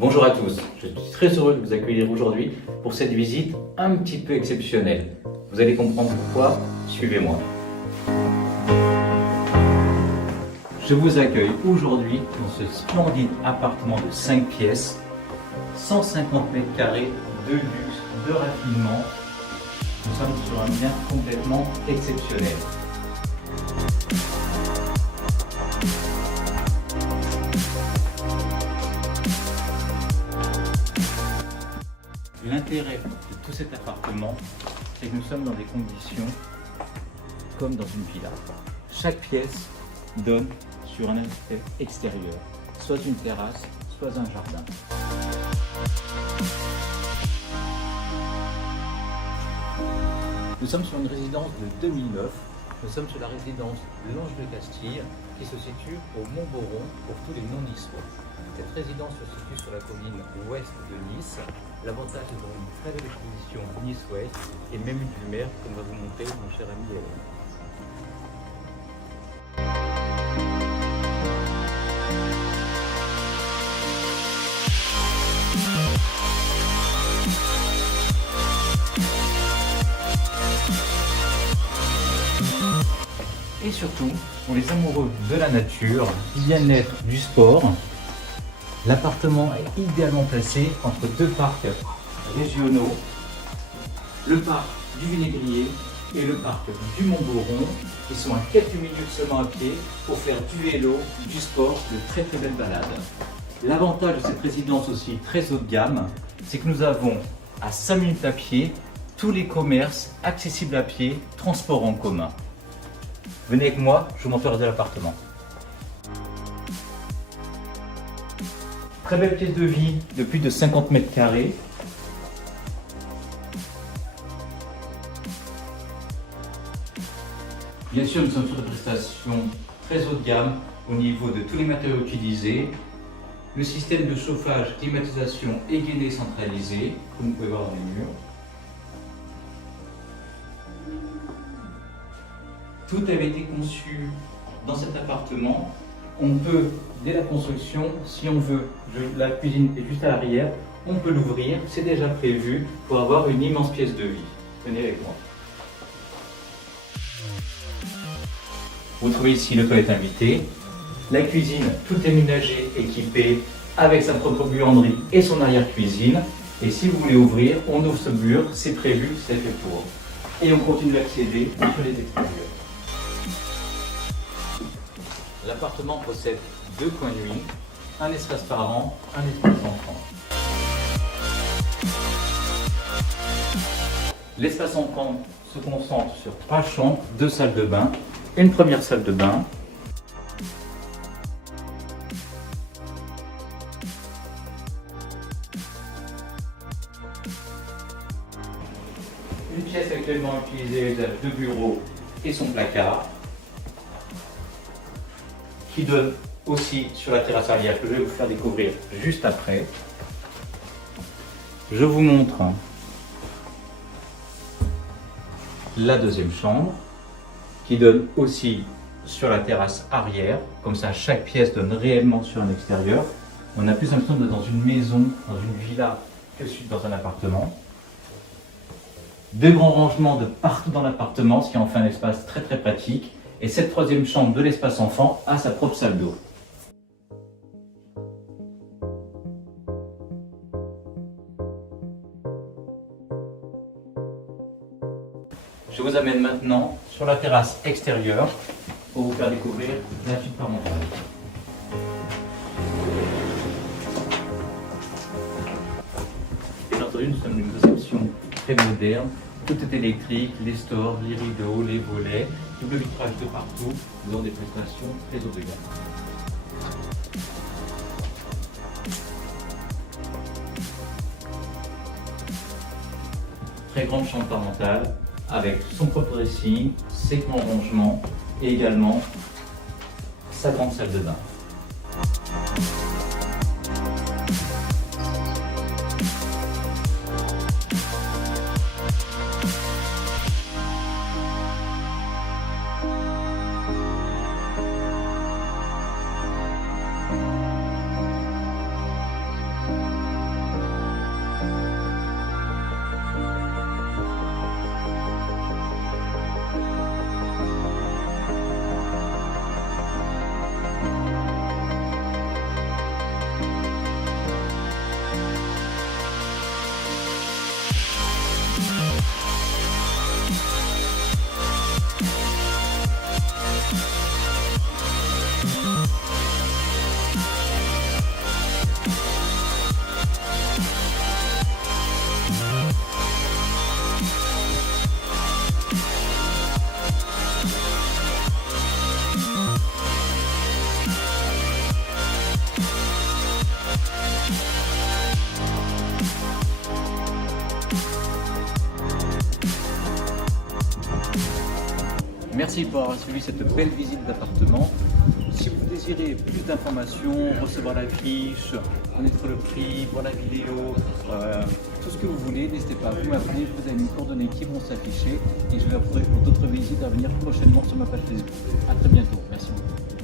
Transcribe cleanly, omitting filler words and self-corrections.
Bonjour à tous, je suis très heureux de vous accueillir aujourd'hui pour cette visite un petit peu exceptionnelle. Vous allez comprendre pourquoi, suivez-moi. Je vous accueille aujourd'hui dans ce splendide appartement de 5 pièces, 150 mètres carrés de luxe, de raffinement. Nous sommes sur un bien complètement exceptionnel. L'intérêt de tout cet appartement, c'est que nous sommes dans des conditions comme dans une villa. Chaque pièce donne sur un aspect extérieur, soit une terrasse, soit un jardin. Nous sommes sur une résidence de 2009. Nous sommes sur la résidence de l'Ange de Castille qui se situe au Mont-Boron pour tous les non-niçois. Cette résidence se situe sur la colline ouest de Nice. L'avantage est d'avoir une très belle exposition Nice-Ouest et même une vue mer, comme va vous montrer mon cher ami Hélène. Et surtout, pour les amoureux de la nature, du bien-être, du sport, l'appartement est idéalement placé entre deux parcs régionaux, le parc du Vinaigrier et le parc du Mont-Boron, qui sont à quelques minutes seulement à pied pour faire du vélo, du sport, de très très belles balades. L'avantage de cette résidence aussi très haut de gamme, c'est que nous avons à 5 minutes à pied tous les commerces accessibles à pied, transport en commun. Venez avec moi, je vous montrerai de l'appartement. Très belle pièce de vie de plus de 50 mètres carrés. Bien sûr, nous sommes sur des prestations très haut de gamme au niveau de tous les matériaux utilisés. Le système de chauffage, climatisation et gainée centralisé, comme vous pouvez voir dans les murs. Tout avait été conçu dans cet appartement. On peut, dès la construction, si on veut, la cuisine est juste à l'arrière, on peut l'ouvrir, c'est déjà prévu pour avoir une immense pièce de vie. Venez avec moi. Vous trouvez ici le toilette invité. La cuisine, tout est ménagé, équipé, avec sa propre buanderie et son arrière-cuisine. Et si vous voulez ouvrir, on ouvre ce mur, c'est prévu, c'est fait pour. Et on continue d'accéder sur les extérieurs. L'appartement possède 2 coins de nuit, un espace parent, un espace enfant. L'espace enfant se concentre sur 3 chambres, 2 salles de bain, une première salle de bain, une pièce actuellement utilisée de bureau et son placard, qui donne aussi sur la terrasse arrière que je vais vous faire découvrir juste après. Je vous montre la deuxième chambre qui donne aussi sur la terrasse arrière. Comme ça, chaque pièce donne réellement sur un extérieur. On a plus l'impression d'être dans une maison, dans une villa que dans un appartement. 2 grands rangements de partout dans l'appartement, ce qui en fait un espace très très pratique. Et cette troisième chambre de l'espace enfant a sa propre salle d'eau. Je vous amène maintenant sur la terrasse extérieure pour vous faire découvrir la suite parentale. Bien entendu, nous sommes dans une conception très moderne. Tout est électrique, les stores, les rideaux, les volets, double vitrage de partout, nous avons des prestations très haut de gamme. Très grande chambre parentale avec son propre dressing, ses grands rangements et également sa grande salle de bain. Merci pour avoir suivi cette belle visite d'appartement. Si vous désirez plus d'informations, recevoir la fiche, connaître le prix, voir la vidéo, tout ce que vous voulez, n'hésitez pas à vous m'appeler, vous avez mes coordonnées qui vont s'afficher et je vais vous retrouver pour d'autres visites à venir prochainement sur ma page Facebook. A très bientôt, merci beaucoup.